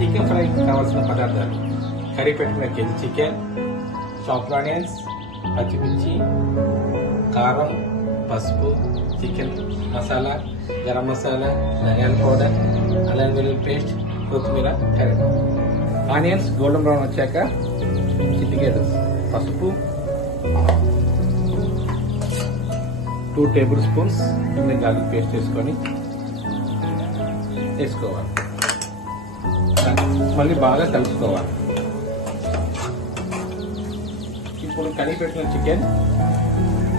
Chicken ఫ్రైకి కావాల్సిన పదార్థాలు: కర్రీ పెట్టిన కేజీ చికెన్, చాప్డ్ ఆనియన్స్, పచ్చిమిర్చి, కారం, పసుపు, చికెన్ మసాలా, గరం మసాలా, ధనియాల పౌడర్, అల్లం వెల్లుల్లి పేస్ట్, కొత్తిమీర, కరివేపాకు. ఆనియన్స్ గోల్డెన్ బ్రౌన్ వచ్చాక చిటికెడు పసుపు, 2 టేబుల్ స్పూన్స్ గార్లిక్ పేస్ట్ వేసుకోవాలి. మళ్ళీ బాగా కలుపుకోవాలి. ఇప్పుడు కడిగి పెట్టిన చికెన్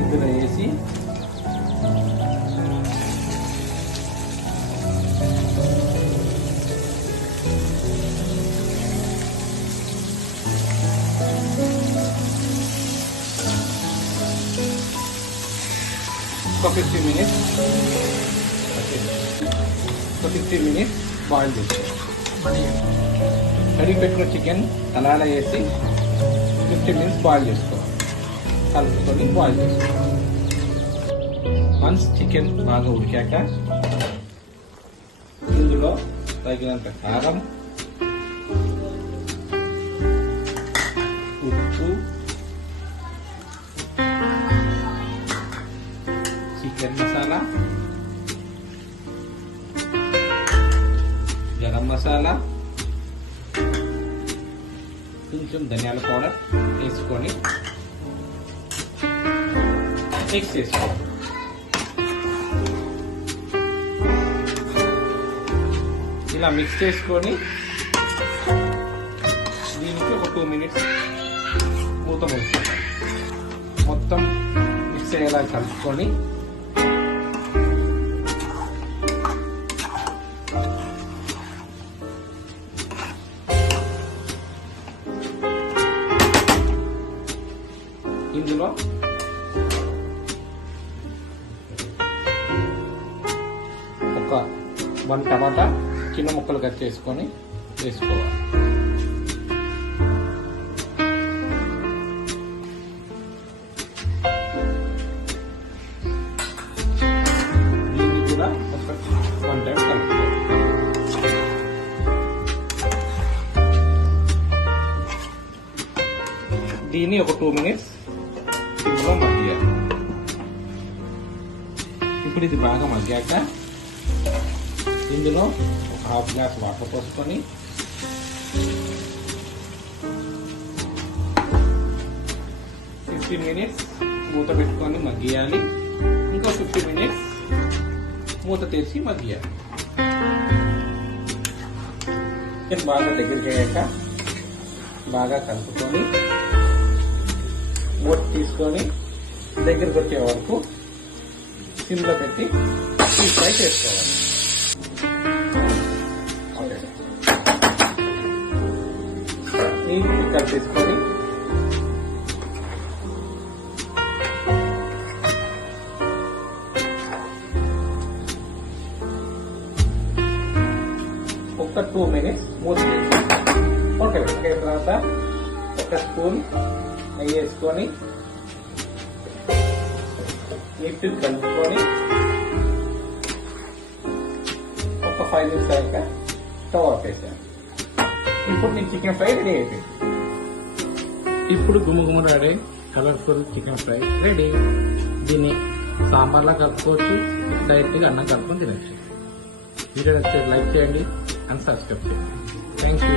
ఇందులో వేసి ఒక 50 మినిట్స్ బాయిల్ చేసుకోవాలి. కడిగి పెట్టిన చికెన్ అలా వేసి 50 మినిట్స్ బాయిల్ చేసుకోవాలి. కలుపుకొని బాయిల్ చేసుకోవాలి. వన్స్ చికెన్ బాగా ఉడికాక ఇందులో తగినంత కారం, ఉప్పు, చికెన్ మసాలా, గరం మసాలా, కొంచెం ధనియాల పౌడర్ వేసుకొని మిక్స్ చేసుకోవాలి. ఇలా మిక్స్ చేసుకొని దీనికి ఒక 2 మినిట్స్ మూత మూసుకోవాలి. మొత్తం మిక్స్ అయ్యేలా కలుపుకొని ఇందులో ఒక 1 టమాటా చిన్న ముక్కలు కట్ చేసుకొని వేసుకోవాలి. దీన్ని కూడా ఒక 1 టైం కలుపుకోవాలి. దీన్ని ఒక 2 మినిట్స్ సిమ్లో మగ్గియాలి. ఇప్పుడు ఇది బాగా మగ్గాక ఇందులో ఒక 1/2 గ్లాస్ వాటర్ పోసుకొని మినిట్స్ మూత పెట్టుకొని మగ్గియాలి. ఇంకో 50 మినిట్స్ మూత తెరిచి మగ్గియాలి. బాగా దగ్గరికి అయ్యాక బాగా కలుపుకొని మూత తీసుకొని దగ్గరకు వచ్చే వరకు సిమ్లో పెట్టి ఫ్రై చేసుకోవాలి. నీట్గా కలిపేసుకొని ఒక 2 మినిట్స్ మూత ఓకే. తర్వాత ఒక స్పూన్ నెయ్యి వేసుకొని నీట్గా కలుపుకొని ఒక 5 మినిట్స్ అయ్యాక స్టవ్ ఆఫ్ చేశాను. ఇప్పుడు నేను చికెన్ ఫ్రై రెడీ అయిపోయింది. ఇప్పుడు గుమ్మగుమ్మలాడే కలర్ఫుల్ చికెన్ ఫ్రై రెడీ. దీన్ని సాంబార్లా కలుపుకోవచ్చు, డైరెక్ట్గా అన్నం కలుపుకొని తినచ్చు. వీడియో నచ్చితే లైక్ చేయండి అండ్ సబ్స్క్రైబ్ చేయండి. Thank you.